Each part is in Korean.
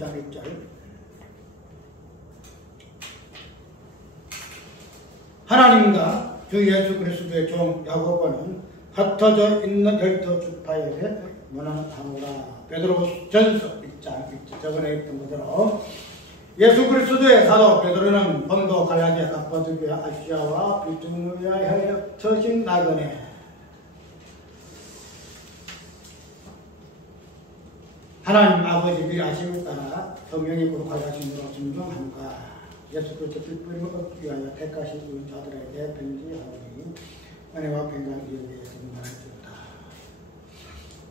1장 1절. 하나님과 주 예수 그리스도의 종 야고보는 흩어져 있는 12지파에 문안하노라. 베드로전서 1장 1절. 저번에 했던 것처럼 예수 그리스도의 사도 베드로는 본도 갈라디아 갑바도기아 아시아와 비두니아에 흩어진 나그네 하나님 아버지 미라심을 따라 성령이 거룩하심으로 증명함과 예수 그리스도 빛불임을 얻기 위하여 택하신 그 자들에게 편지하오니 은혜와 평강이 여기에 충만하시다.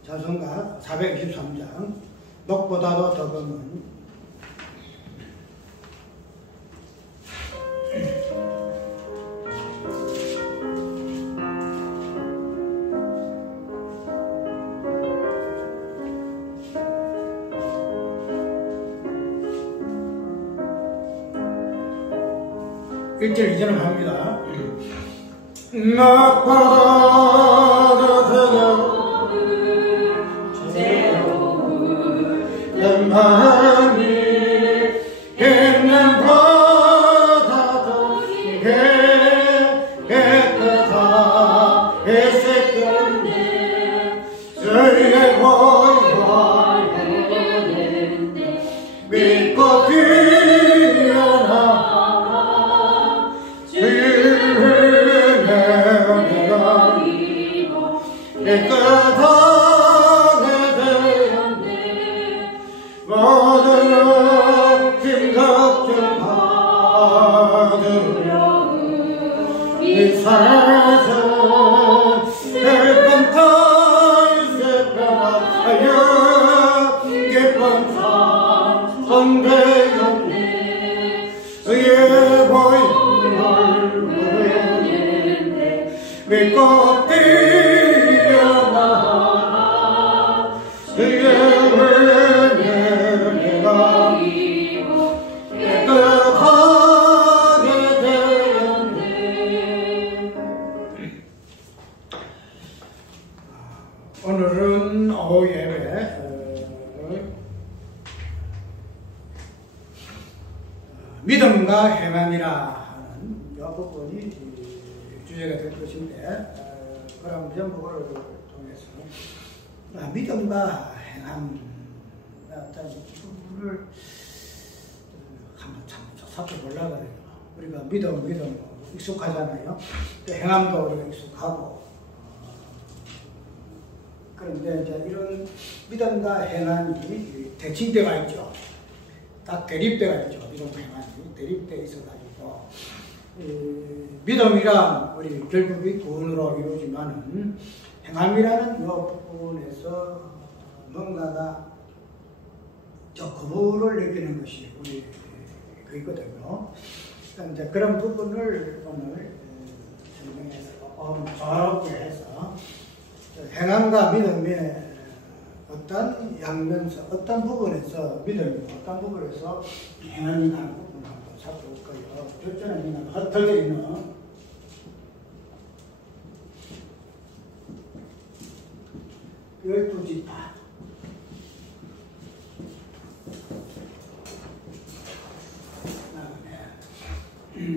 자성가 423장. 녹보다도 더 검은 일절 이전을 합니다. 낙바다가 새로운 마음이 있는 바다도 깨끗하 애색건데 저희의 고요한 믿고 피어나 깨끗하게 되었네. 모든 짐 걱정하듯 이 세상 늙은 탈색 변화하여 기쁜 참 되었네. 예 보이는 얼굴에 믿고 오늘은 오후 예배 믿음과 행함이라 하는 이 부분이 주제가 될 것인데 그럼 전부를 통해서 믿음과 행함 어떤 부분을 한번 참 살펴보려고 해요. 우리가 믿음 익숙하잖아요. 또 행함도 우리가 익숙하고 그런데 이제 이런 믿음과 행함이 대칭되어 있죠. 딱 대립되어 있죠. 믿음과 행함이 대립되어 있어가지고 믿음이란 우리 결국이 구원으로 이루어지만은 행함이라는 이 부분에서 뭔가가 저 거부를 느끼는 것이 우리 그거거든요. 이제 그런 부분을 오늘 설명해서 어렵게 해서 행함과 믿음의 어떤 양면서 어떤 부분에서 믿음이 어떤 부분에서 행함이 나는 부분을 한번 살펴볼 거예요. 첫째는 흩어져 있는 열두 지파.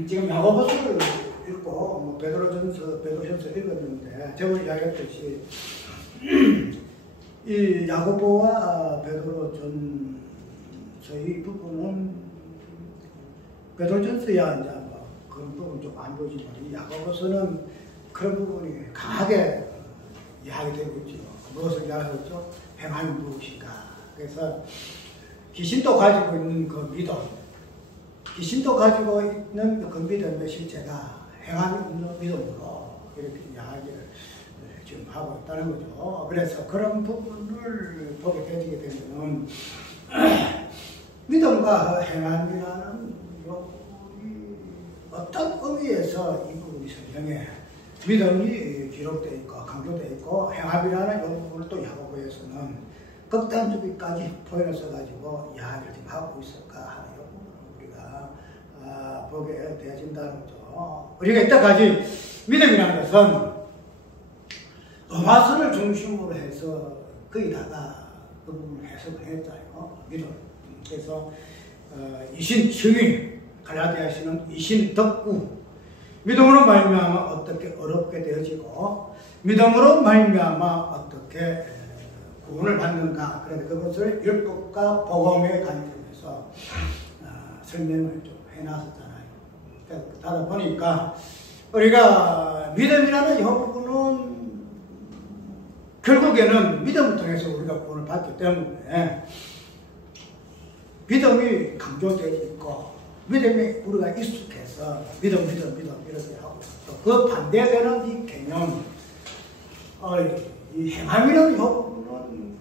지금 야고보서를 읽고 베드로전서 읽었는데 제가 이야기했듯이 이 야고보와 베드로전서의 부분은 베드로전서야 이제 그런 부분 좀 안 보지만 이 야고보서는 그런 부분이 강하게 이야기되고 있죠. 무엇을 이야기하고 있죠? 행함이 무엇인가. 그래서 귀신도 가지고 있는 그 믿음, 귀신도 가지고 있는 그 믿음의 실제가 행함이 없는 믿음으로 이렇게 이야기를 지금 하고 있다는 거죠. 그래서 그런 부분을 보게 되게 되면 믿음과 행함이라는 이 부분이 어떤 의미에서 이 부분이 성경에 믿음이 기록되어 있고 강조되어 있고 행함이라는 이 부분을 또 야고보에서는 극단주의까지 포인을 써가지고 이야기를 지금 하고 있을까 하는 이 부분을 우리가 보게 되어진다는 거죠. 우리가 이때까지 믿음이라는 것은 로마서를 중심으로 해서 거기다가 그 부분을 해석을 했잖아요. 믿음. 그래서 이신청이 갈라디아서는 이신덕구 믿음으로 말미암아 어떻게 어렵게 되어지고 믿음으로 말미암아 어떻게 구원을 받는가. 그런데 그것을 율법과 복음에 관점에서 설명을 좀 해놨었잖아요. 그러다 보니까 우리가 믿음이라는 이 부분은 결국에는 믿음을 통해서 우리가 구원을 받기 때문에 믿음이 강조되어 있고 믿음이 우리가 익숙해서 믿음 이렇게 하고 또 그 반대되는 이 개념 이 행함이라는 이 부분은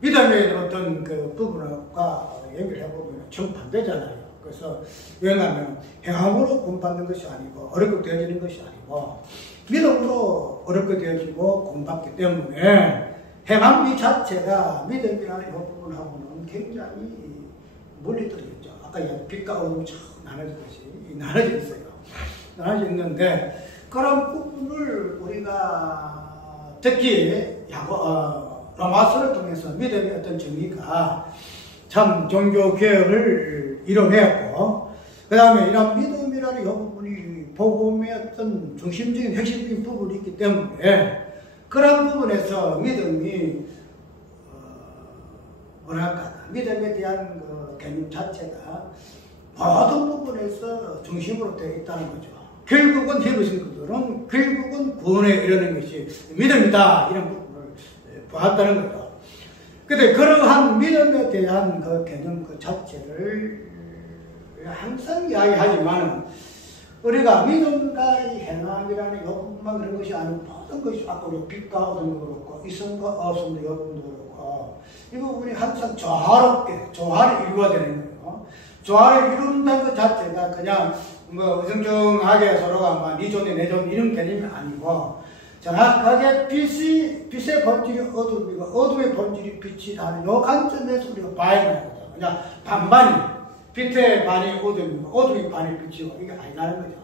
믿음의 어떤 그 부분과 얘기를 해보면 정반대잖아요. 그래서 왜냐하면 행함으로 구원받는 것이 아니고 어렵게 되어지는 것이 아니고 믿음으로 어렵게 되어지고 구원받기 때문에 행함 이 자체가 믿음이라는 이 부분하고는 굉장히 멀리 떨어졌죠. 아까 빛과 어둠이 참 나눠져 있어요. 나눠져 있는데 그런 부분을 우리가 특히 로마서를 통해서 믿음의 어떤 정의가 참 종교개혁을 이뤄냈고 그 다음에 이런 믿음이라는 이 부분이 복음의 어떤 중심적인 핵심적인 부분이 있기 때문에 그런 부분에서 믿음이 믿음에 대한 그 개념 자체가 모든 부분에서 중심으로 되어 있다는 거죠. 결국은 히브리서들은 결국은 구원에 이르는 것이 믿음이다 이런 부분을 보았다는 거죠. 근데 그러한 믿음에 대한 그 개념 그 자체를 항상 이야기하지만 우리가 믿음과 이 행함이라는 것뿐만 그런 것이 아니고 모든 것이 아까 우리 빛과 어둠도 그렇고 있음과 없음도 여부도 그렇고 이 부분이 항상 조화를 이루어야 되는 거예요. 조화를 이룬다는 것 자체가 그냥 뭐 의정정하게 서로가 네 존에 내 존 이런 개념이 아니고 정확하게 빛의 본질이 어둠이고 어둠의 본질이 빛이라는 이 관점에서 우리가 봐야 되는 거죠. 그냥 반반이 빛의 반이 어둠이고 어둠의 반이 빛이고 이게 아니라는 거죠.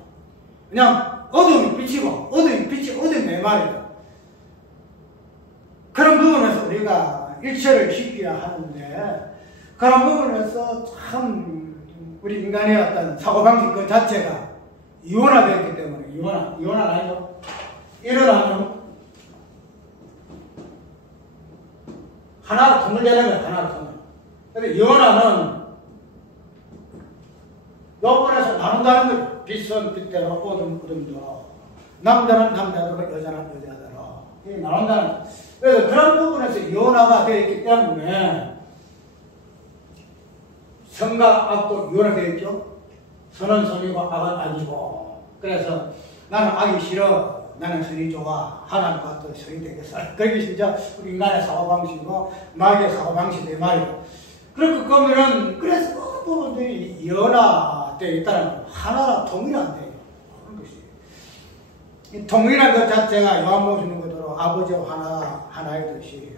그냥 어둠이 빛이고 어둠이 빛이 어둠이 내 말이에요. 그런 부분에서 우리가 일체를 지켜야 하는데 그런 부분에서 참 우리 인간의 어떤 사고방식 그 자체가 이원화되었기 때문에 이원화나요? 일어나면 하나로 통일되는 거예요. 하나로 통일. 근데 이원화는 요번에서 나눈다는 거죠. 빛은 빛대로 어둠도 남자는 남자대로 여자는 여자대로 이게 나눈다는 거죠. 그래서 그런 부분에서 이원화가 되어 있기 때문에 선과 악도 이원화되어 있죠. 선은 선이고 악은 악이고 그래서 나는 악이 싫어 나는 선이 좋아 하나님과 또 선이 되겠어. 그게 진짜 우리 인간의 사고방식이고 마귀의 사고방식의 말이에요. 그렇게 보면은 그래서 그 부분들이 이원화되어 있다는 하나라 동일한 데요. 그런 것이 이 동일한 것 자체가 요한복음 것대로 아버지와 하나이듯이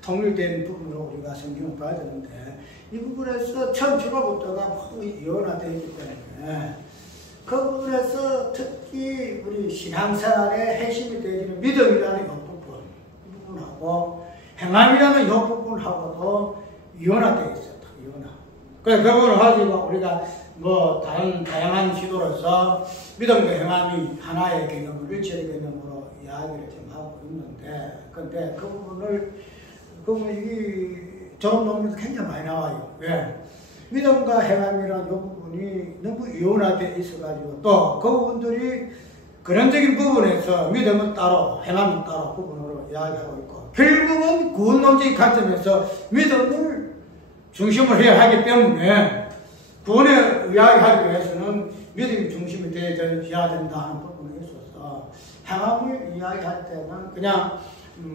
통일된 부분으로 우리가 성경을 봐야 되는데 이 부분에서 처음 출발부터가 모두 이원화되어 있기 때문에 그 부분에서 특히 우리 신앙생활의 핵심이 되어지는 믿음이라는 이 부분하고 행함이라는 이 부분하고도 이원화되어 있어요. 이원화. 그래서 그 부분을 가지고 우리가 뭐 다양한 시도로서 믿음과 행함이 하나의 개념을 일체의 개념으로 이야기를 지금 하고 있는데 근데 그 부분이 졸업 논문에서 굉장히 많이 나와요. 왜? 믿음과 행함이라는 이 부분이 너무 이원화되어 있어가지고 또 그 부분들이 근원적인 부분에서 믿음은 따로 행함은 따로 부분으로 이야기하고 있고 결국은 구원론적인 관점에서 믿음을 중심으로 해야 하기 때문에 구원을 이야기하기 위해서는 믿음이 중심이 되어야 된다 하는 부분에 있어서 행함을 이야기할 때는 그냥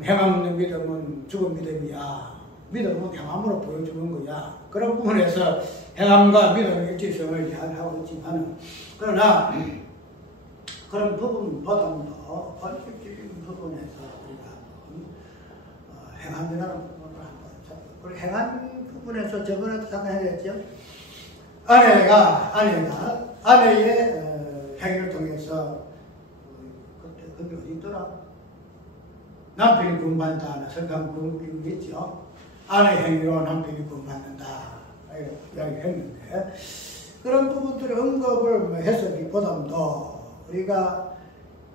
행함 없는 믿음은 죽은 믿음이야. 믿음은 행함으로 보여주는 거야. 그런 부분에서 행함과 믿음의 일치성을 이야기하고 있지만 그러나 그런 부분보다는 더 본질적인 부분에서 우리가 행함이라는 부분을 한번 잡고 행함 부분에서 저번에도 잠깐 했죠. 아내의 행위를 통해서 그때 그게 어디 있더라? 남편이 구원받는다 하나 설강 그런 게 있죠. 아내 행위로 남편이 구원받는다 이야기했는데 그런 부분들의 언급을 해서기보다도 우리가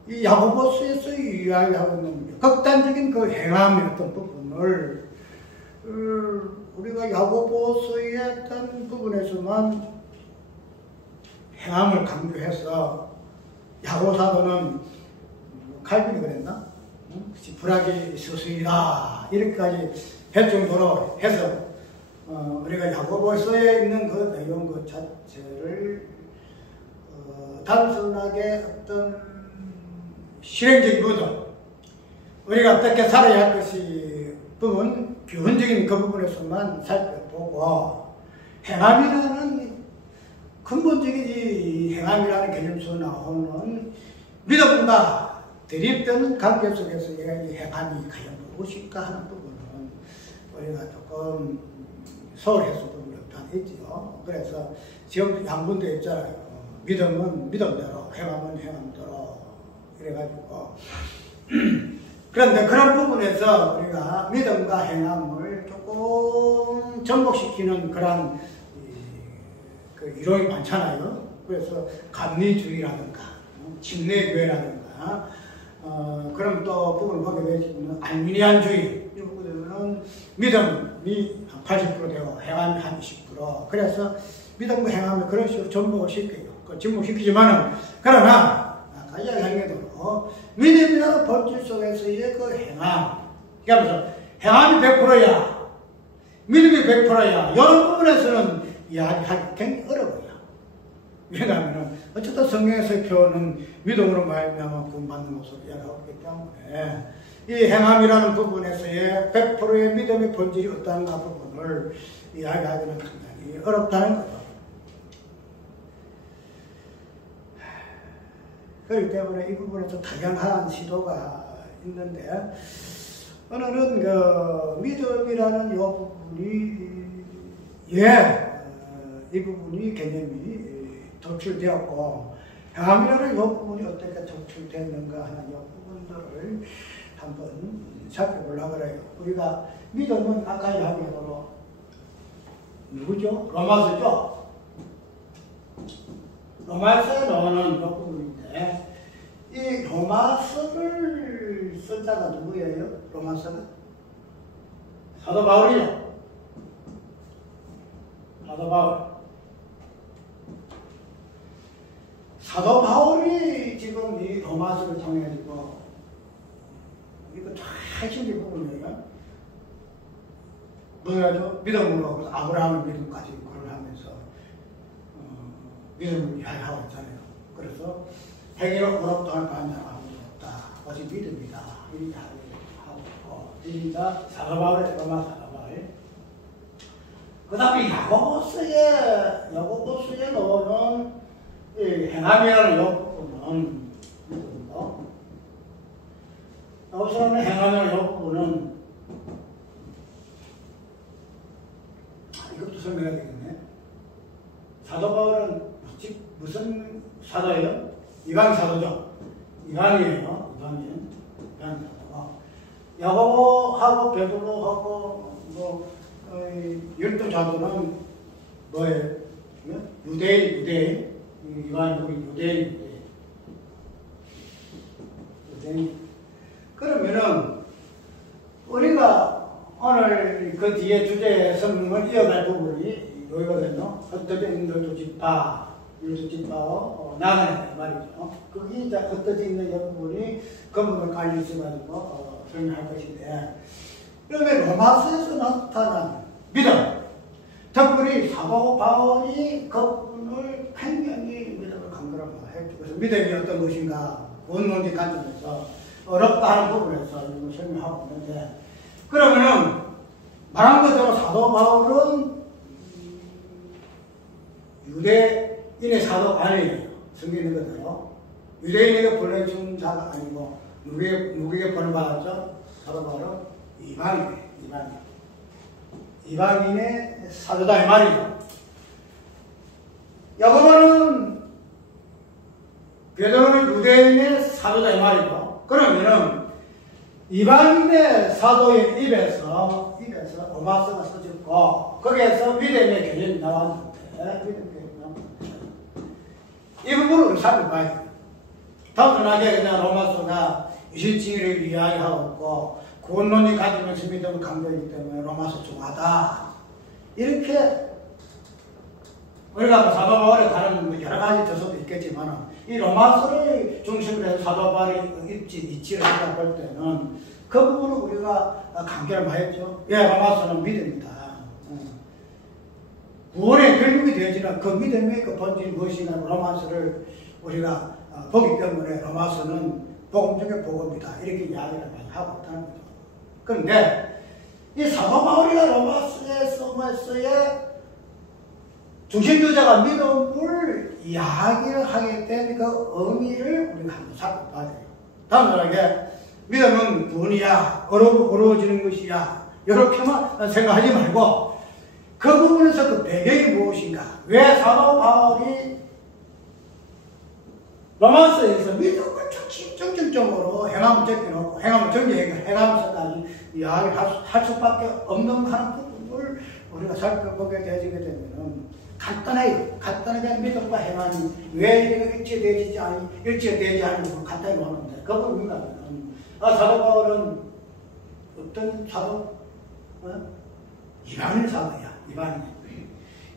이 야고보서에서 이야기하고 있는 극단적인 그 행함의 어떤 부분을 우리가 야고보서의 어떤 부분에서만 행함을 강조해서 야고사도는 칼빈이 그랬나? 불악이 스승이다 이렇게까지 할 정도로 해서 우리가 야고보서에 있는 그 내용 그 자체를 단순하게 어떤 실행적인 부분 우리가 어떻게 살아야 할 것이 부분 교훈적인 그 부분에서만 살펴보고 행함이라는 근본적인 이 행함이라는 개념에서 나오는 믿음과 대립되는 관계 속에서 이 행함이 과연 무엇일까 하는 부분은 우리가 조금 소홀해서 부분이 없다는 있지요. 그래서 지금 양분되어 있잖아요. 믿음은 믿음대로, 행함은 행함대로 이래가지고 그런데 그런 부분에서 우리가 믿음과 행함을 조금 접목시키는 그런 그 이론이 많잖아요. 그래서 감리주의라든가 침례교회라든가 그럼 또 부분을 보게 되면 알미니안주의 이 부분은 믿음이 80% 되고 행함이 한 20% 그래서 믿음과 행함을 그런 식으로 접목을 시켜요. 접목시키지만은 그러나 아까 이야기한 대로 믿음이라는 본질 속에서의 그 행함 그러면서 행함이 100%야 믿음이 100%야 이런 부분에서는 이야기하기 굉장히 어려워요. 왜냐하면 어쨌든 성경에서의 표현은 믿음으로 말미암아 구원받는 것으로 이야기하고 있기 때문에 이 행함이라는 부분에서의 100%의 믿음의 본질이 어떠한가 부분을 이야기하기는 굉장히 어렵다는 거죠. 그렇기 때문에 이 부분에서 다양한 시도가 있는데 오늘은 그 믿음이라는 이 부분이 이 부분이 개념이 도출되었고 행함이라는 이 부분이 어떻게 도출됐는가 하는 이 부분들을 한번 살펴보려고 그래요. 우리가 믿음은 아까 이야기한 누구죠? 로마서죠? 로마서에 나오는 이 부분인데 이 로마서를 쓴 자가 누구예요? 로마서가? 사도 바울이요. 사도 바울. 사도 바울이 지금 이 로마서를 통해서 이거 다 핵심적인 부분이에요. 뭐라죠? 믿음으로 아브라함의 믿음까지 그걸 하면서 믿음을 이야기하고 있잖아요. 그래서 해결을 어렵다는 반장 아무도 없다. 오직 믿음이다. 이렇게 하고 진짜 사도 바울의 로마 사도 바울. 그 다음에 야고보서에 나오는 이 행함이라는 이 부분은 여기서는 행함이라는 이 부분은 이것도 설명해야 되겠네. 사도 바울은 무슨 사도예요? 이방 사도죠. 이방이에요. 이방인 사도고 야고보하고 베드로하고 열두 사도는 뭐예요? 유대인 이방인이 유대인. 그러면은 우리가 오늘 그 뒤에 주제 성경을 이어갈 부분이 여기거든요. 흩어져 있는 열두 지파, 나가야 말이죠. 거기 이제 흩어져 있는 이 부분이 그분을 깔려 있어가지고 설명할 것인데, 그러면 로마서에서 나타난 믿음, 특별히 사도 바울이 그분을 굉장히 믿음을 강조하고 했죠. 그래서 믿음이 어떤 것인가, 원론적 관점에서 어렵다 하는 부분에서 이걸 설명하고 있는데, 그러면은 말한 것처럼 사도 바울은 유대인의 사도가 아니에요. 성경에 있는 것대로 유대인에게 보내준 자가 아니고 누구에게 보내받았죠? 사도 바울은 이방인의 사도다 이 말이죠. 야고보는 베드로는 유대인의 사도다 이 말이죠. 그러면은 이방인의 사도의 입에서 로마서가 써졌고 거기에서 믿음의 개념이 나왔는데 이 부분을 우리 살펴봐야 돼요. 단순하게 그냥 로마서가 유실증의를 이야기하고 있고 구원론이 가지면서 믿음을 강조하기 때문에 로마서 중하다 이렇게 우리가 사도 바울에 다른 여러 가지 저서도 있겠지만 이 로마서를 중심으로 해서 사도 바울의 이치를 생각할 때는 그 부분을 우리가 강조를 많이 했죠. 예, 로마서는 믿음이다. 구원의 결국이 되어지는 그 믿음의 그 본질이 무엇인가 로마서를 우리가 보기 때문에 로마서는 복음 중에 복음이다. 이렇게 이야기를 많이 하고 있다는 거죠. 그런데 이 사도 바울이가 로마서의 중심주자가 믿음을 이야기를 하게 된 그 의미를 우리가 한번 살펴봐야 돼요. 단순하게 믿음은 구원이야, 어려워지는 것이야, 이렇게만 생각하지 말고 그 부분에서 그 배경이 무엇인가? 왜 사도 바울이 로마서에서 믿음을 중점적으로 행함을 적혀놓고 행함을 행하면서까지 이야기를 할 수밖에 없는 하는 부분을 우리가 살펴보게 되어지게 되면 간단하게 믿음과 행함이 왜 일치되지 않는 간단히 보는데 그 부분이 뭐냐면 사도 바울은 어떤 사도? 이방인 사도야.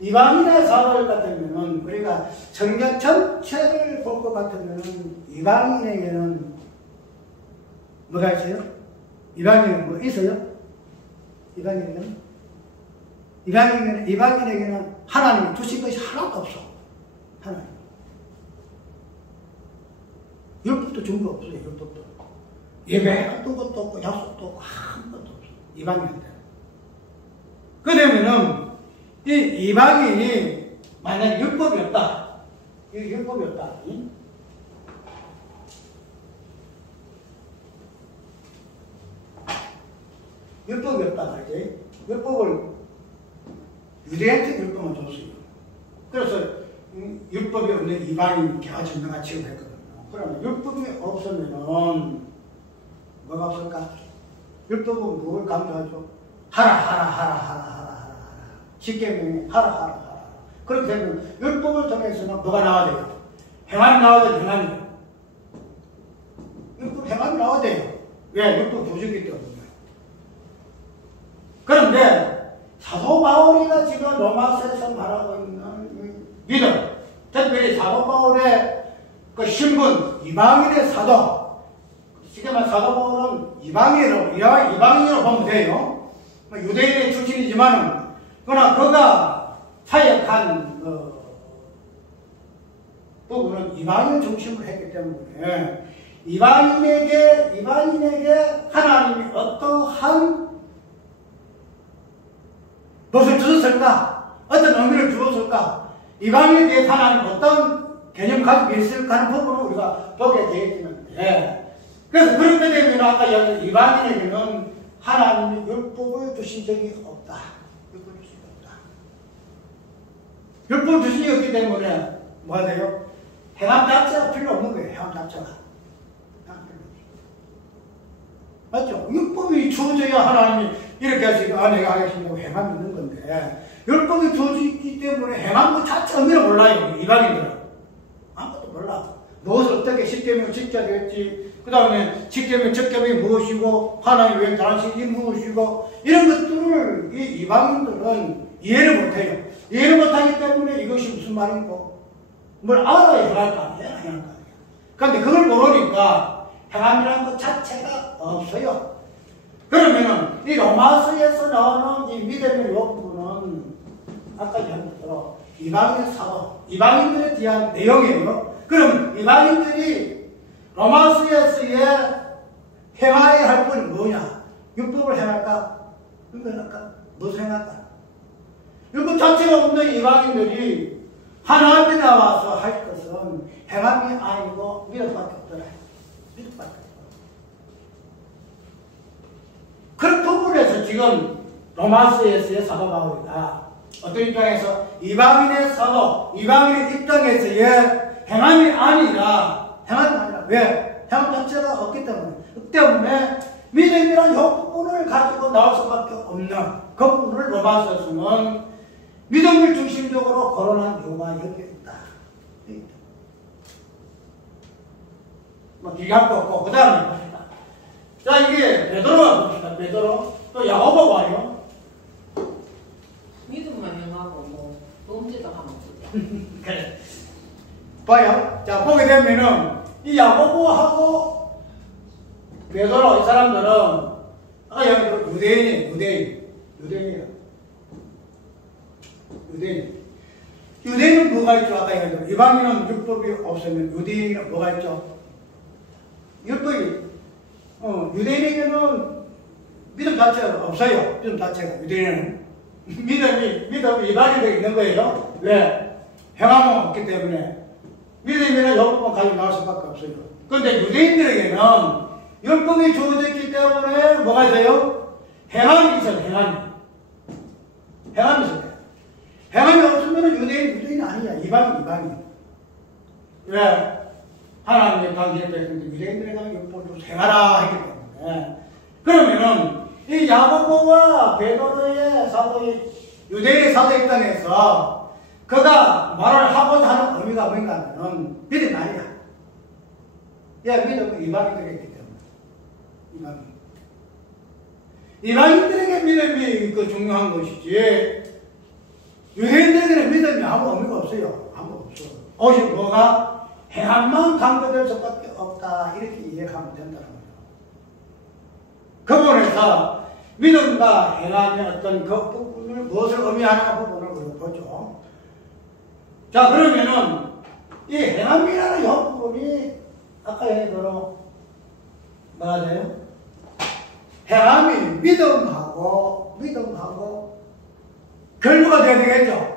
이방인의 사도를 같으면 우리가 성경 전체를 볼 것 같으면 이방인에게는 뭐가 있어요? 이방인에게는 뭐 있어요? 이방인에게는 하나님이 주신 것이 하나도 없어. 하나님. 율법도 준 거 없어요. 율법도. 예배했던 것도 없고 약속도 없고 아무것도 없어. 이방인한테. 그러면은 이 이방인이 만약에 율법이 없다. 율법이 없다. 응? 율법이 없다 말이지. 율법을 유대한테 율법만 줬어요. 그래서 율법이 없는 이방인 개와 증명가 취급했거든요. 그러면 율법이 없으면은 뭐가 없을까? 율법은 뭘 강조하죠? 하라. 십계명이 하라. 그렇게 되면 율법을 통해서는 뭐가 나와야 돼요? 행함이 나와야 돼요. 행함이 나와야 돼요. 왜? 율법 부족이기 때문에. 그런데 사도 바울이가 지금 로마서에서 말하고 있는 믿음, 특별히 사도 바울의 그 신분, 이방인의 사도, 쉽게 말해 사도 바울은 이방인으로 보면 돼요. 유대인의 출신이지만은 그러나 그가 사역한 부분은 이방인 중심으로 했기 때문에 이방인에게 하나님이 어떠한 것을 주셨을까? 어떤 의미를 주었을까? 이방인에 대해 하나님 어떤 개념을 가지고 있을까 하는 부분을 우리가 보게 되겠는데 그래서 그렇게 되면 아까 이방인에게는 하나님이 율법을 주신 적이 없다. 율법을 주신 적이 없기 때문에 뭐가 돼요? 행함 자체가 필요 없는 거예요. 행함 자체가. 맞죠? 율법이 주어져야 하나님이 이렇게 하시고 내가 하겠습니다. 행함이 있는 건데 율법이 주어지기 때문에 행함 그 자체 의미를 몰라요. 이방인들은. 아무것도 몰라. 무엇을 어떻게 십계명을 지켜야 될지 그 다음에 십계명, 첩계명이 무엇이고 하나님 왜 당신이 무엇이고 이런 것들을 이 이방인들은 이해를 못해요. 이해를 못하기 때문에 이것이 무슨 말이고 뭘 알아야 행할 거 아니에요. 그런데 그걸 모르니까 행함이라는 것 자체가 없어요. 그러면은 이 로마서에서 나오는 이 믿음의 요구는 아까 얘기한 대로 이방인의 사도, 이방인들에 대한 내용이에요. 그럼 이방인들이 로마서에서의 행해야 할 건 뭐냐? 율법을 행할까? 무엇을 행할까? 율법 자체가 없는 이방인들이 하나님이 나와서 할 것은 행함이 아니고 믿음밖에 없더라. 믿음밖에 없더라. 그런 부분에서 지금 로마서에서의 사도 바울이다. 어떤 입장에서 이방인의 사도, 이방인의 입장에서의 행함이 아니라 왜? 행함 자체가 없기 때문에 믿음이란 혁부분을 가지고 나올 수밖에 없는 그 부분을 로마서서는 믿음을 중심적으로 거론한 경우가 여기 있다. 뭐 기가 없고 그 다음에 봅시다. 자, 이게 베드로가 봅시다. 베드로 또 야고보 봐요. 믿음만 행하고 뭐 dom지도 하면 되죠. 그래. 봐요. 자, 보게 되면은 이 야고보하고 베드로 이 사람들은 아까 여기 유대인이에요. 유대인은 뭐가 있죠? 아까 얘기했죠. 이방인은 율법이 없으면 유대인은 뭐가 있죠? 율법이 유대인에게는 믿음 자체가 없어요. 믿음 자체가 유대인은 믿음이 이방인들에 있는 거예요. 왜? 행함은 없기 때문에 믿음이나 율법만 가지고 나올 수밖에 없어요. 그런데 유대인들에게는 율법이 주어졌기 때문에 뭐가 있어요? 행함이 있어요. 행함이 있어요. 행함이 없으면 유대인 아니야. 이방인. 왜? 하나님의 관계에 대해서는 유대인들에게 율법을 행하라 했기 때문에. 그러면은 이 야고보와 베드로의 사도의 유대인의 사도 입장에서 그가 말을 하고자 하는 의미가 뭔가 하면은 믿음이 아니야. 믿음은 이방인들에게 있기 때문에. 이방인들에게 믿음이 그 중요한 것이지 유대인들에게는 믿음이 아무 의미가 없어요. 아무 없어. 오직 뭐가 행함만 강조될 수밖에 없다. 이렇게 이해하면 된다는 거죠. 그 부분에서 믿음과 행함의 어떤 그 부분을 무엇을 의미하는 부분을 우리가 보죠. 자, 그러면은 이 행함이라는 이 부분이 아까 얘기대로 뭐가 돼요? 행함이 믿음하고 결부가 되어야 되겠죠.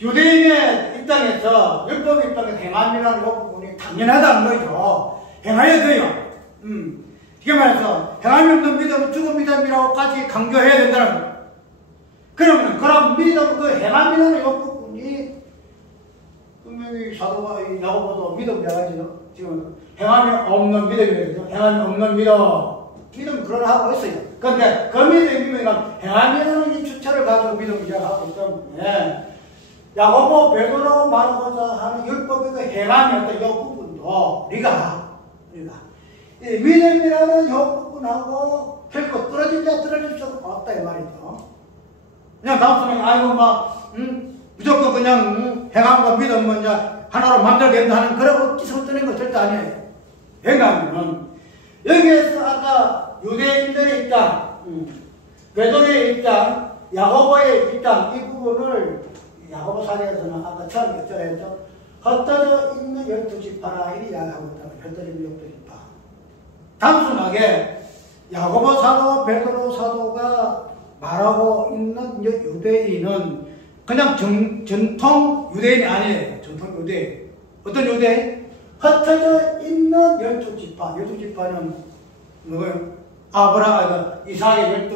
유대인의 입장에서 율법 입장에서 행함이라는 이 부분이 당연하다는 거죠. 행하여야 돼요. 이게 말해서 행함이 없는 믿음은 죽은 믿음이라고까지 강조해야 된다는 거예요. 그러면 그런 믿음, 그 행함이라는 이 부분이 분명히 사도가 야고보도 믿음이라가지고 지금 행함이 없는 믿음이거든요. 행함이 없는 믿음 그러하고 있어요. 그런데 그 믿음이 행함이라는 이 주체를 가지고 믿음을 이야기하기 때문에 야고보 베드로 말하고자 하는 율법의 그 행함의 어떤 이 부분도 우리가 이 믿음이라는 이 부분하고 결코 떨어질 수 없다 이 말이죠. 그냥 단순히 무조건 그냥 행함과 믿음은 이제 하나로 만들어야 하는 그런 기성 뜨는 거 절대 아니에요. 왜냐하면 여기에서 아까 유대인들의 입장, 베드로의 입장, 야고보의 입장 이 부분을 야고보 사례에서는 아까 처음에 했죠. 흩어져 있는 12지파라 이리 이야기하고 있다고. 흩어져 있는 12지파. 단순하게 야고보 사도, 베드로 사도가 말하고 있는 유대인은 그냥 전통 유대인이 아니에요. 전통 유대인. 어떤 유대인? 흩어져 있는 12지파. 12지파는 뭐예요? 이삭의 12,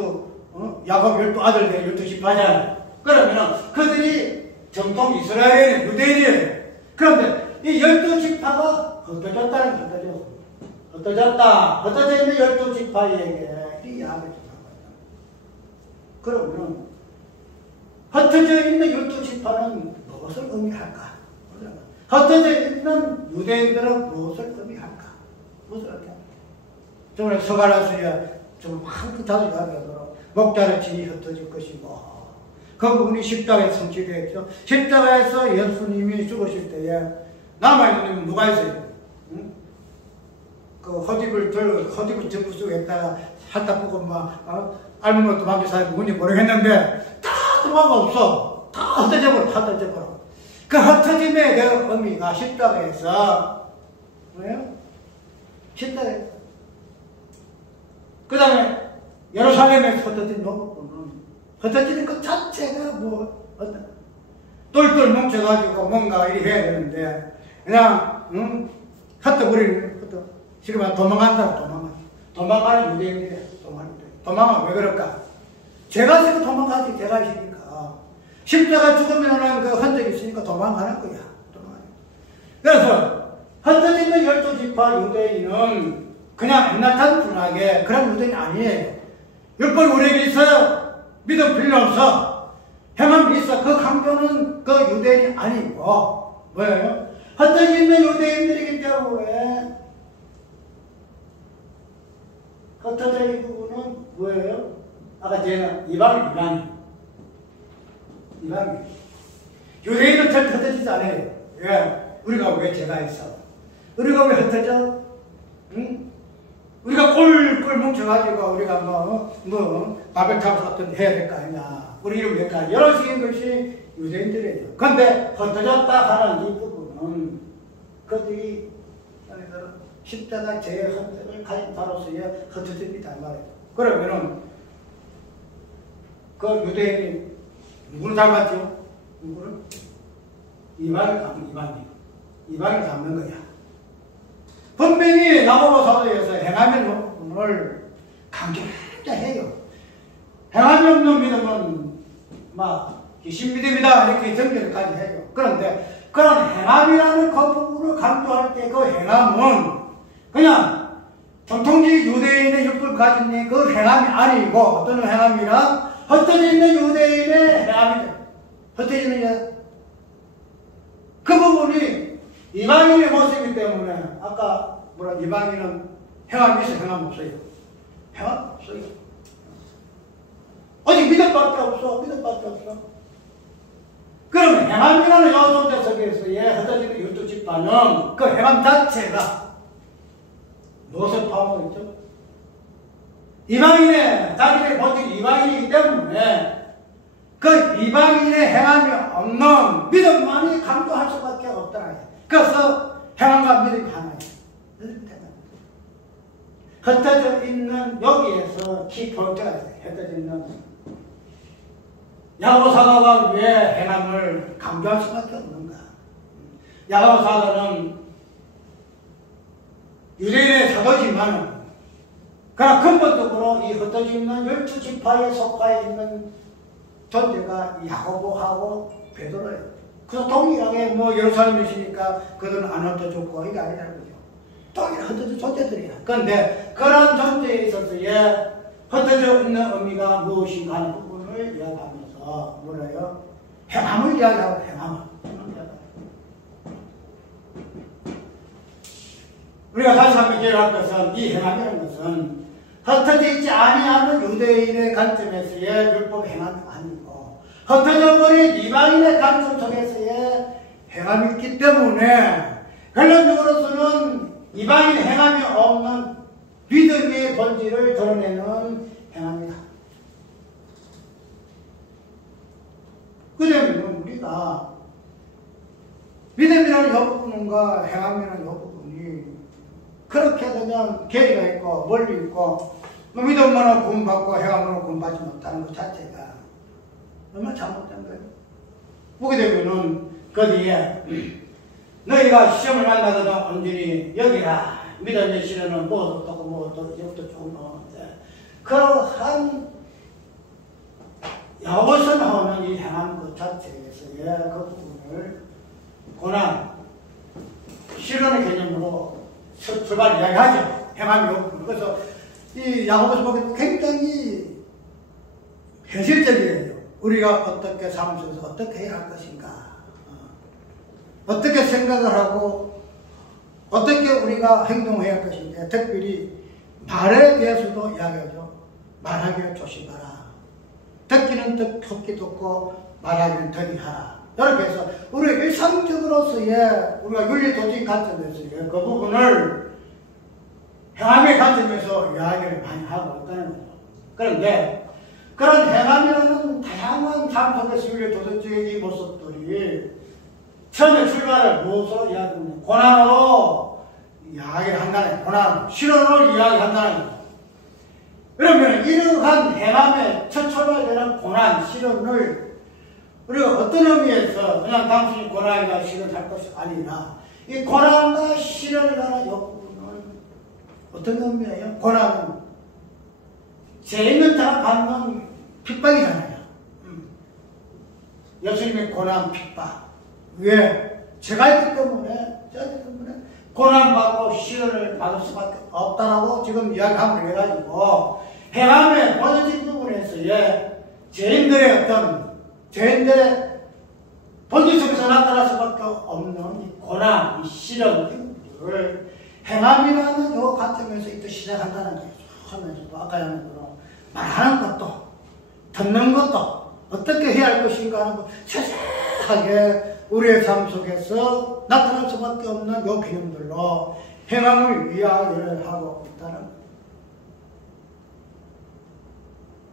야곱 12아들들의 12지파잖아요. 그러면 그들이 정통 이스라엘의 유대인이에요. 그런데 이 12지파가 흩어졌다는 거죠. 흩어져 있는 12지파에게 이 이야기를 하고 있다. 그러면 흩어져 있는 12지파는 무엇을 의미할까? 흩어져 있는 유대인들은 무엇을 의미할까? 무엇을 할까? 정말 서가라스야 좀 한끗 자주 이야기하도록 목자의 진이 흩어질 것이고 그 부분이 십자가에 성취되었죠. 십자가에서 예수님이 죽으실 때에 남아있는 누가 있어요? 응? 그 허집을 전부 속에다가 살다 보고 알면 것도 밖에 살고 뭔지 모르겠는데 다 도망가 없어. 다 흩어져버려. 그 흩어짐의 그 의미가 십자가에서 뭐예요? 십자가에서 그 다음에 예루살렘에서 흩어진 부분은 흩어지는 것 자체가 똘똘 뭉쳐가지고 뭔가 이리 해야 되는데 그냥 흩어버리는 지금 도망가는 유대인들이에요. 도망가 왜 그럴까? 제가 지금 도망가지 제가 있으니까 십자가 죽으면은 그 흔적이 있으니까 도망가는 거야. 그래서 흩어지는 12지파 유대인은 그냥 맨날 단순하게 그런 유대인이 아니에요. 율법 우리에게 있어요. 믿음 필요 없어. 행함 있어. 그 강조는 그 유대인이 아니고 뭐예요? 흩어져 있는 유대인들이기 때문에 흩어져 있는 부분은 뭐예요? 아까 제가 이방인. 유대인은 절대 흩어지지 않아요. 왜? 우리가 왜 죄가 있어? 우리가 왜 흩어져? 응? 우리가 꼴 뭉쳐가지고 우리가 밥을 잡아서 어떤 해야 될 거 아니냐. 우리 이름 될까? 여러 식인 것이 유대인들이에요. 그런데 흩어졌다 하는 이 부분은 그들이 십자가 죄의 흔적을 가진 바로서의 흩어집니다. 말이에요. 그러면은 그 유대인이 누구를 닮았죠? 누구를? 이방을 닮는 거야. 분명히 야고보 사도에서 행함의 부분을 강조해야 해요. 행함이 없는 믿음은 신믿음이다 이렇게 정결까지 해요. 그런데 그런 행함이라는 그 부분을 강조할 때 그 행함은 그냥 정통지 유대인의 율법을 가진 그 행함이 아니고 어떤 행함이라 흩어져 있는 유대인의 행함이죠. 흩어져 있는 그 부분이 이방인의 모습이기 때문에 아까 이방인은 행함이 있어 행함 없어요. 행함 없어요. 오직 믿음밖에 없어. 그러면 행함이라는 요소대 속에서의 흩어지는 율법 집단은 그 행함 자체가 무엇을 포함하고 있죠? 자기의 본질이 이방인이기 때문에 그 이방인의 행함이 없는 믿음만이 강조할 수밖에 없더라. 그래서 행함과 믿음이 하나예요. 흩어져 있는 여기에서 키포인트가 있어요. 흩어져 있는 야고보 사도가 왜 행함을 강조할 수밖에 없는가? 야고보 사도는 유대인의 사도지만 그러나 근본적으로 이 흩어져 있는 12지파에 속하여 있는 존재가 야고보하고 베드로예요. 그래서 동일하게 예루살렘에 있으니까 그들은 안 흩어졌고 이게 아니라는 거죠. 동일하게 흩어진 존재들이야. 그런데 그런 존재에 있어서의 흩어져 있는 의미가 무엇인가 하는 부분을 이야기하면서 뭐래요? 행함을 이야기하고 행함을. 우리가 다시 한번 기억할 것은 이 행함이라는 것은 흩어져 있지 아니하는 유대인의 관점에서의 율법 행함이 아니고 흩어져 버린 이방인의 관점 속에서의 행함이 있기 때문에 결론적으로서는 이방인 행함이 없는 믿음의 본질을 드러내는 행함이다. 그러면 우리가 믿음이라는 이 부분과 행함이라는 이 부분이 그렇게 그냥 괴리가 있고 멀리 있고 믿음으로 구원받고 행함으로 구원받지 못하는 것 자체가 얼마나 잘못된 거예요. 보게 되면은 그 뒤에 너희가 시험을 만나거든 온전히 여기라 믿음의 실현은 무엇도 없고 무엇도 이제부터 조금 그러한 야고보서 나오는 이 행함 것 자체에서의 그 부분을 고난 실현의 개념으로 출발 이야기하죠. 행함이 없고. 그래서 이 야고보서 보면 굉장히 현실적이에요. 우리가 어떻게 삶 속에서 어떻게 해야 할 것인가. 어떻게 생각을 하고 어떻게 우리가 행동해야 할 것인가. 특별히 말에 대해서도 이야기하죠. 말하기를 조심하라. 듣기는 듣기 듣고 말하기는 더디하라. 이렇게 해서 우리 일상적으로서의 우리가 윤리도덕 관점에서의 그 부분을 행함의 관점에서 이야기를 많이 하고 있다는 거죠. 그런데 그런 행함이라는 다양한 삶 속에서 윤리도덕적인 이 모습들이 처음에 출발을 무엇으로 이야기하면 고난으로 이야기를 한다는 거예요. 고난, 실현으로 이야기한다는 거예요. 그러면 이러한 행함의 첫 출발되는 고난, 실현을 우리가 어떤 의미에서 그냥 단순히 고난이나 실현할 것이 아니라 이 고난과 실현이라는 이 부분은 어떤 의미예요? 고난은 죄 있는 자가 받는 핍박이잖아요. 예수님의 고난, 핍박. 왜? 죄가 있기 때문에 고난받고 시련을 받을 수밖에 없다라고 지금 이야기하고 해가지고 행함의 본질적인 부분에서의 죄인들의 본질 속에서 나타날 수밖에 없는 이 고난, 이 시련을 행함이라는 요 관점에서 이때 시작한다는 거예요. 하면서도 아까 양으로 말하는 것도 듣는 것도 어떻게 해야 할 것인가 하는 것 세세하게 우리의 삶 속에서 나타날 수밖에 없는 요 개념들로 행함을 이야기를 하고 있다는 거예요.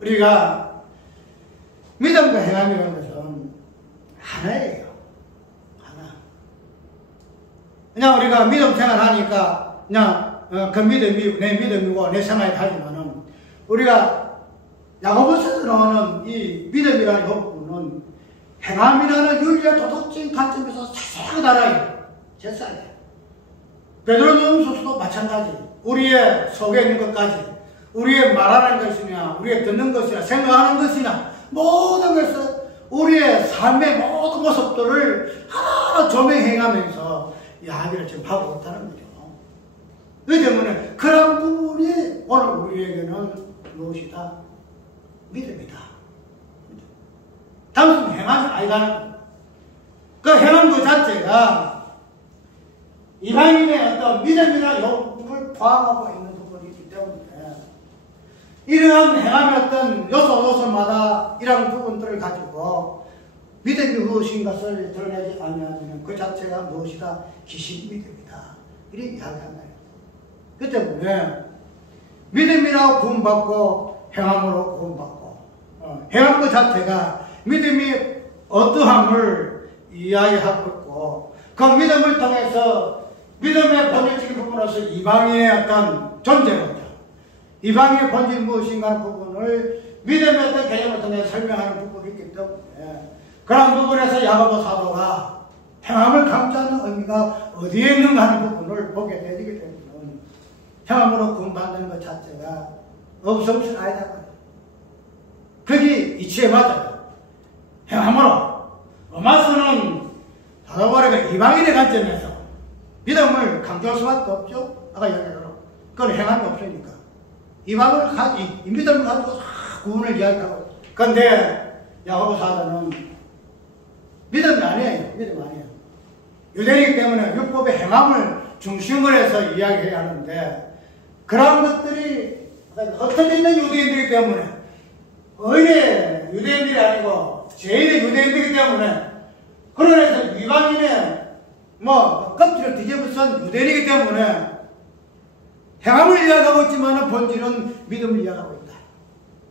우리가 믿음과 행함이라는 것은 하나예요. 하나. 그냥 우리가 믿음 생활하니까 그냥 그 믿음이 내 믿음이고 내 생활이 하지만은 우리가 야고보서에서 나오는 이 믿음이라는 부분은 행함이라는 윤리의 도덕적인 관점에서 자세하게 알아요. 제사예요. 베드로전서도 마찬가지. 우리의 속에 있는 것까지, 우리의 말하는 것이냐, 우리의 듣는 것이냐, 생각하는 것이냐, 모든 것을 우리의 삶의 모든 모습들을 하나하나 조명해가면서 이야기를 지금 하고 있다는 거죠. 그렇기 때문에 그런 부분이 오늘 우리에게는 무엇이다? 믿음이다. 단순 행함이 아니다는 그 행함 그 자체가 이방인의 어떤 믿음이나 욕구를 포함하고 있는 부분이기 때문에 이러한 행함의 어떤 요소마다 이런 부분들을 가지고 믿음이 무엇인 것을 드러내지 않으면 그 자체가 무엇이다? 기신 믿음이다. 이렇게 이야기한다. 그 때문에 믿음이라고 구원받고 행함으로 구원받고 행함 그 자체가 믿음이 어떠함을 이야기하고 있고 그 믿음을 통해서 믿음의 본질적인 부분으로서 이방인의 어떤 존재로죠. 이방인의 본질이 무엇인가 하는 부분을 믿음의 어떤 개념을 통해 설명하는 부분이 있기 때문에 그런 부분에서 야고보 사도가 행함을 강조하는 의미가 어디에 있는가 하는 부분을 보게 되기 때문에 행함으로 구원받는 것 자체가 없음은 아니다. 그게 이치에 맞아요. 행함으로. 로마서는 사도바리가 이방인의 관점에서 믿음을 강조할 수밖에 없죠. 아까 얘기했죠. 그건 행함이 없으니까. 이 믿음을 가지고 구원을 이야기하고. 그런데 야고보 사도는 믿음이 아니에요. 믿음 아니에요. 유대이기 때문에 율법의 행함을 중심으로 해서 이야기해야 하는데 그런 것들이 흩어져 있는 유대인들이기 때문에 의례 유대인들이 아니고 죄인의 유대인들이기 때문에 그러면서 이방인의 껍질을 뒤집어쓴 유대인이기 때문에 행함을 이야기하고 있지만 본질은 믿음을 이야기하고 있다.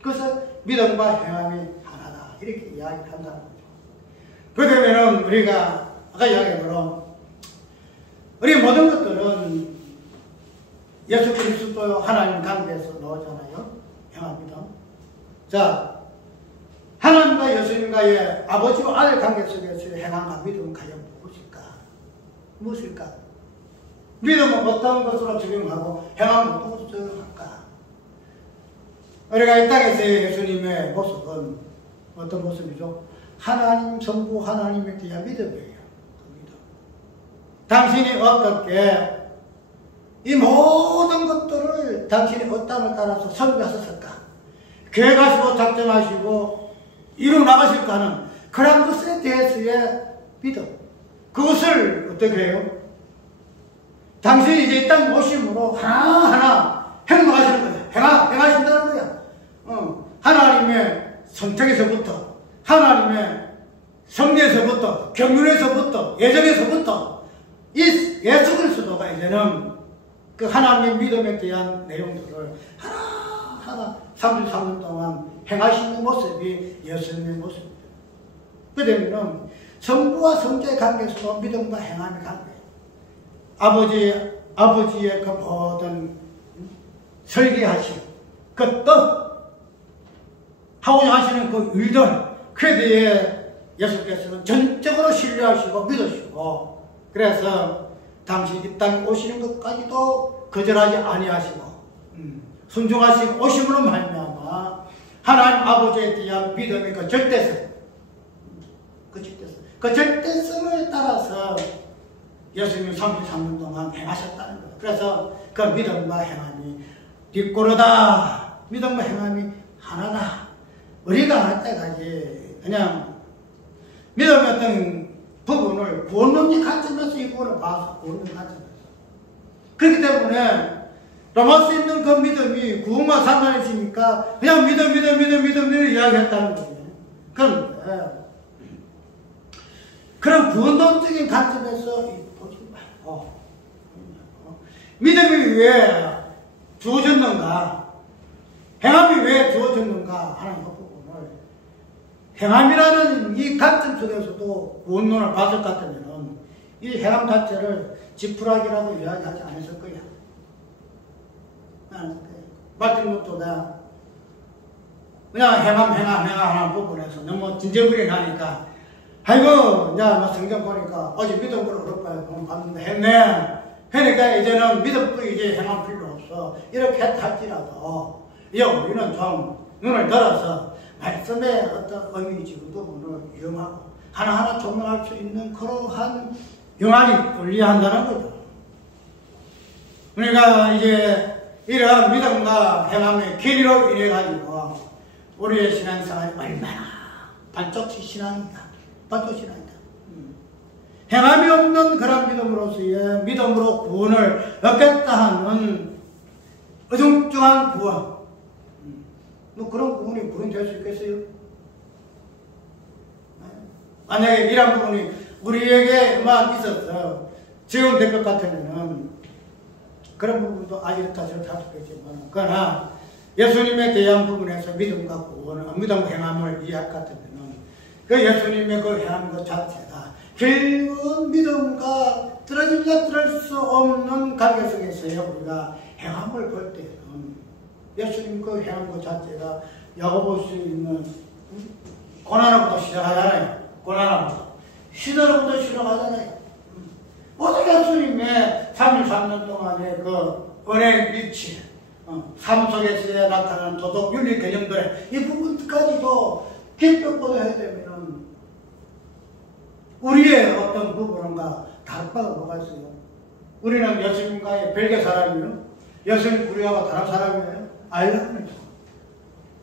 그래서 믿음과 행함이 하나다. 이렇게 이야기한다는 거죠. 그러면 우리가 아까 이야기한 대로 우리 모든 것들은 예수 그리스도 하나님 관계에서 나오잖아요. 행합니다. 자, 하나님과 예수님과의 아버지와 아들 관계 속에서의 행함과 믿음은 과연 무엇일까? 무엇일까? 믿음은 어떤 것으로 적용하고 행함은 어떤 것으로 적용할까? 우리가 이 땅에서의 예수님의 모습은 어떤 모습이죠? 하나님 성부 하나님에 대한 믿음이에요. 당신이 어떻게 이 모든 것들을 당신이 어떤 따라서 설계하셨을까? 계획하시고 작정하시고 이루어나가실까 하는 그런 것에 대해서의 믿음. 그것을 어떻게 해요? 당신이 이제 이 땅에 오심으로 하나하나 행동하시는 거예요. 행하신다는 거야. 하나님의 선택에서부터 하나님의 섭리에서부터 경륜에서부터 예정에서부터 이 예수 그리스도가 이제는 그 하나님의 믿음에 대한 내용들을 하나하나 33년 동안 행하시는 모습이 예수님의 모습입니다. 그러면 성부와 성자의 관계에서도 믿음과 행함의 관계, 아버지의 그 모든 설계하시고 그 뜻 하고자 하시는 그 의도를 그에 대해 예수께서는 전적으로 신뢰하시고 믿으시고 그래서 당신 이 땅에 오시는 것까지도 거절하지 아니하시고 순종하시고 오심으로 말미암아 하나님 아버지에 대한 믿음의 그 절대성 그 절대성을 따라서 예수님이 33년 동안 행하셨다는 거예요. 그래서 그 믿음과 행함이 뒷고르다. 믿음과 행함이 하나다. 우리가 할 때까지 그냥 믿음의 어떤 부분을 구원론적 관점에서 이 부분을 봐서 구원론적 관점에서 그렇기 때문에 로마서에 있는 그 믿음이 구원과 상관있으니까 그냥 믿음 이야기했다는 거예요. 그런데 그런 구원론적인 관점에서 보지 말고 믿음이 왜 주어졌는가, 행함이 왜 주어졌는가 하는 그 부분을 행함이라는 이 관점 속에서도 구원론을 봤을 것 같으면 이 행함 자체를 지푸라기라고 이야기하지 않았을 거야. 말씀부터 내가 그냥 행함 하는 부분에서 너무 진정거리 하니까 아이고 이제 막 성경 보니까 어제 믿음으로 어렵다고 봤는데 했네. 그러니까 이제는 믿음뿐이지 행함 필요 없어. 이렇게 할지라도 우리는 좀 눈을 들어서 말씀의 어떤 의미적인 부분을 이용하고 하나하나 조명할 수 있는 그러한 영안이 올려야 한다는 거죠. 그러니까 이제 이러한 믿음과 행함의 길이로 인해 가지고 우리의 신앙생활이 얼마나 반쪽씩 신앙이다. 반쪽 신앙이다. 행함이 없는 그런 믿음으로서의 믿음으로 구원을 얻겠다 하는 어중중한 구원. 뭐 그런 부분이 구원이 될 수 있겠어요? 만약에 이런 부분이 우리에게만 있어서 지원될 것 같으면은 그런 부분도 이렇다 저렇다 할 수 있겠지만, 그러나 예수님에 대한 부분에서 믿음과 구원, 믿음과 행함을 이해할 것 같으면은 그 예수님의 그 행함 그 자체가 결국은 믿음과 떨어질래 떨어질 수 없는 관계 속에서요 우리가 행함을 볼 때는 예수님 그 행함 그 자체가 야고보서 있는 고난으로부터 시작하잖아요. 고난으로부터 시대로부터 시작하잖아요. 모든 예수님의 33년 동안의 그 은혜의 빛이 삶 속에서 나타나는 도덕 윤리 개념들의 이 부분까지도 깊게 해야 되면은 우리의 어떤 부분과 다를 바가 뭐가 있어요? 우리는 예수님과의 별개 사람이에요? 예수님 우리와 다른 사람이에요? 아니라는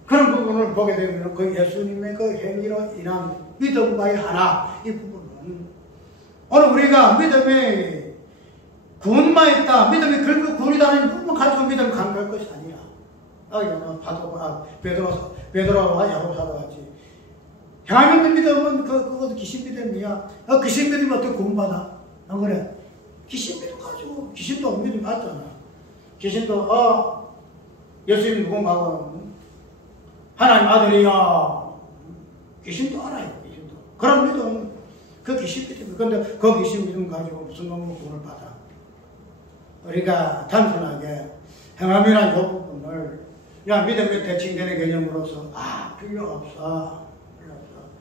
그런 부분을 보게 되면 그 예수님의 그 행위로 인한 믿음과의 하나, 이 부분은 오늘 우리가 믿음이 구원만 있다, 믿음이 결국 구원이다는 부분 가지고 믿음을 강조할 것이 아니라 베드로와 야고보서 같이 행함이 없는 믿음은 그것도 귀신 믿음이야. 귀신 믿으면 어떻게 구원받아? 안 그래? 귀신 믿음 가지고 귀신도 믿음 받잖아. 귀신도 예수님 누군가고 하나님 아들이야. 귀신도 알아요. 귀신도. 그런 믿음, 그 귀신 믿음. 그런데 그 귀신 믿음 가지고 무슨 놈의 구원을 받아? 우리가 단순하게 행함이라는 이 부분을 그냥 믿음이 대칭되는 개념으로서 필요 없어.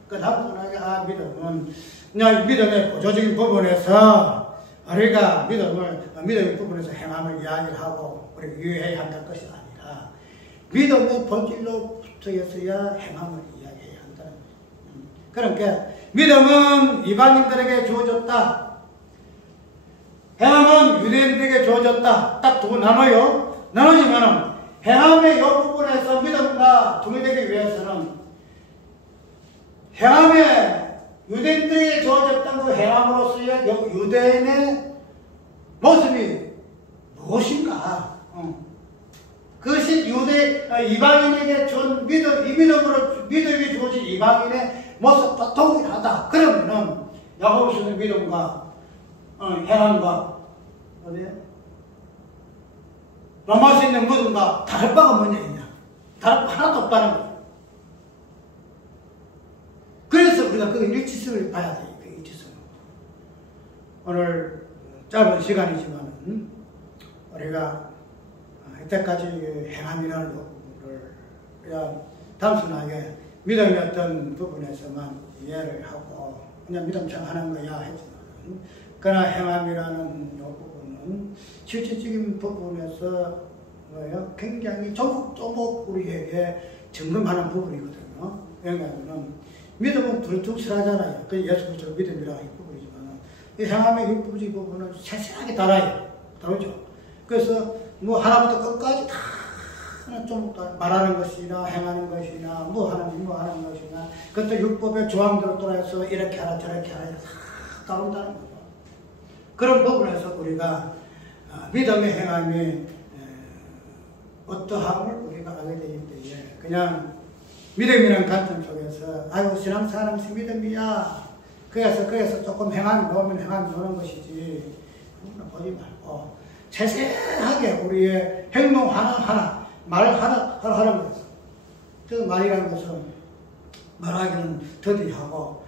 그 단순하게 믿음은 그냥 믿음의 보조적인 부분에서 우리가 믿음의 부분에서 행함을 이야기를 하고 우리가 유의해야 한다는 것이 아니라 믿음의 본질로부터였어야 행함을 이야기해야 한다는 거죠. 그러니까 믿음은 이방인들에게 주어졌다. 행함은 유대인들에게 주어졌다. 딱 두 나눠요. 나누지만은 행함의 이 부분에서 믿음과 동의되기 위해서는 행함에 유대인들에게 주어졌던 그 행함으로서의 유대인의 모습이 무엇인가? 그것이 이방인에게 준 믿음이 주어진 이방인의 모습과 동일하다. 그러면은 야고보서의 믿음과 행함과 로마서에 있는 믿음과 다를 바가 뭐냐 있냐? 다를 바 하나도 없다는 거예요. 그래서 우리가 그 일치성을 봐야 돼요. 그 일치성. 오늘 짧은 시간이지만 우리가 이때까지 행함이라는 부분을 그냥 단순하게 믿음의 어떤 부분에서만 이해를 하고 그냥 믿음처럼 하는 거야 했지만, 그러나 행함이라는 이 부분은 실질적인 부분에서 굉장히 조목조목 우리에게 점검하는 부분이거든요. 왜냐하면 믿음은 두루뭉술하잖아요. 그 예수 그리스도 믿음이라고 이 부분이지만 이 행함의 율법주의 부분은 세세하게 다루죠. 그래서 뭐 하나부터 끝까지 다 좀 말하는 것이나 행하는 것이나 뭐 하는 것이나 그것도 율법의 조항대로 따라서 이렇게 하라 저렇게 하라 다 다룬다는 거죠. 그런 부분에서 우리가 믿음의 행함이 어떠함을 우리가 알게 되기 때문에 그냥 믿음이라는 관점 속에서 아이고 신앙생활은 믿음이야. 그래서 조금 행함이 나오면 행함이 나오는 것이지 그거는 보지 말고 세세하게 우리의 행동 하나하나 말 하나 하는 거죠. 그 말이라는 것은 말하기는 더디하고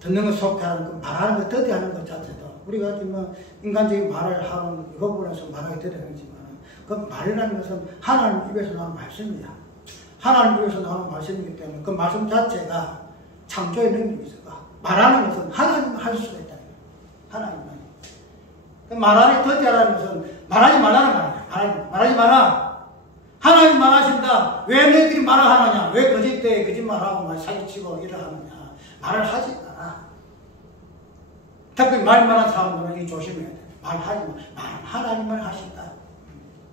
듣는 것 속하는 거 말하는 거 더디하는 것 자체도 우리가 뭐 인간적인 말을 하는 이 부분에서 말하기 더디하지만 그 말이라는 것은 하나님 입에서 나오는 말씀이야. 하나님 입에서 나오는 말씀이기 때문에 그 말씀 자체가 창조의 능력이 있어가 말하는 것은 하나님만 할 수가 있다는 거예요. 하나님만. 그 말하기 더디하라는 것은 말하지 말라는 말이야. 말하지 마라. 하나님 말하신다. 왜 너희들이 말을 하느냐? 왜 거짓되게 거짓말하고 사기치고 일을 하느냐? 말을 하지 마라. 특히 말 많은 사람들은 이 조심해야 돼. 말하지 마. 말은 하나님만 하신다.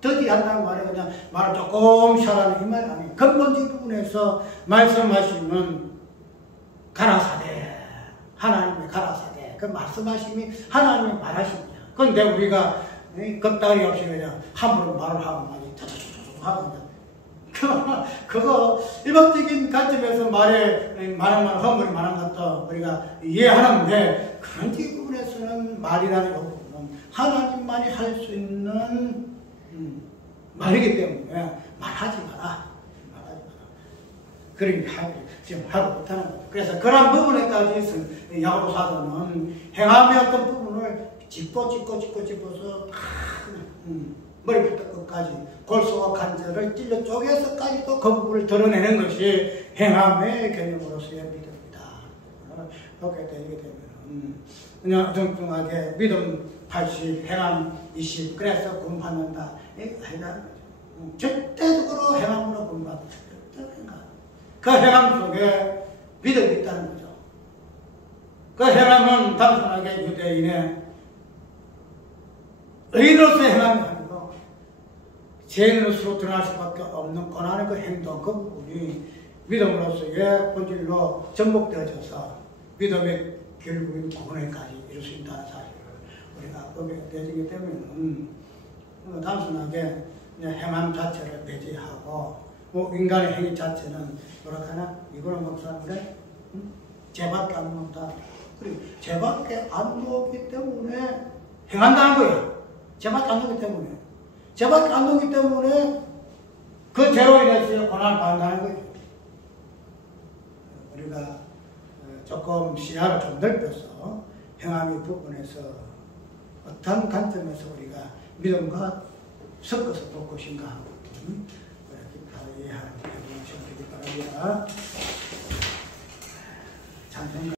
더디한다는 말이 그냥 말을 조금 잘하는 이 말 아니에요. 근본적 부분에서 말씀하시는 가라사대. 하나님의 가라사대. 그 말씀하심이 하나님의 말하십니다. 그런데 우리가 겁다리 없이 그냥 함부로 말을 하고 많이 하고 그거 일반적인 관점에서 말하는 허물이 많은 것도 우리가 이해하는데 그런 부분에서는 말이라는 부분은 하나님만이 할 수 있는 말이기 때문에 말하지 마라. 그러니까 지금 하고 못하는 거죠. 그래서 그런 부분에까지 야고보 사도는 행함의 어떤 부분을 짚어서 머리부터 끝까지 골수와 관절을 찔러 쪼개서까지 또 그 부분을 드러내는 것이 행함의 개념으로서의 믿음이다. 그렇게 되게 되면 그냥 뚱뚱하게 믿음 80, 행함 20 그래서 구원받는다. 이게 아니라는 거죠. 절대적으로 행함으로 구원받는다. 그 행함 속에 믿음이 있다는 거죠. 그 행함은 단순하게 유대인의 의인으로서의 행함이 아니고 죄인으로서 드러날 수밖에 없는 고난의 그 행동, 그 부분이 믿음으로서의 본질로 전복되어져서 믿음의 결국인 구원에까지 이룰 수 있다는 사실을 우리가 보게 되기 때문에 단순하게 행함 자체를 배제하고 뭐 인간의 행위 자체는 뭐라 하나 이거는 목사님 그래? 죄밖에 안 먹다. 그리고 죄밖에 안 먹기 때문에 행한다는 거예요. 죄밖에 안 먹기 때문에. 죄밖에 안 먹기 때문에 그 죄로 인해서 고난을 받는다는 거예요. 우리가 조금 시야를 좀 넓혀서 행함의 부분에서 어떤 관점에서 우리가 믿음과 섞어서 볼 것인가 하는 이해하는 부분을 좀 드리기 바랍니다.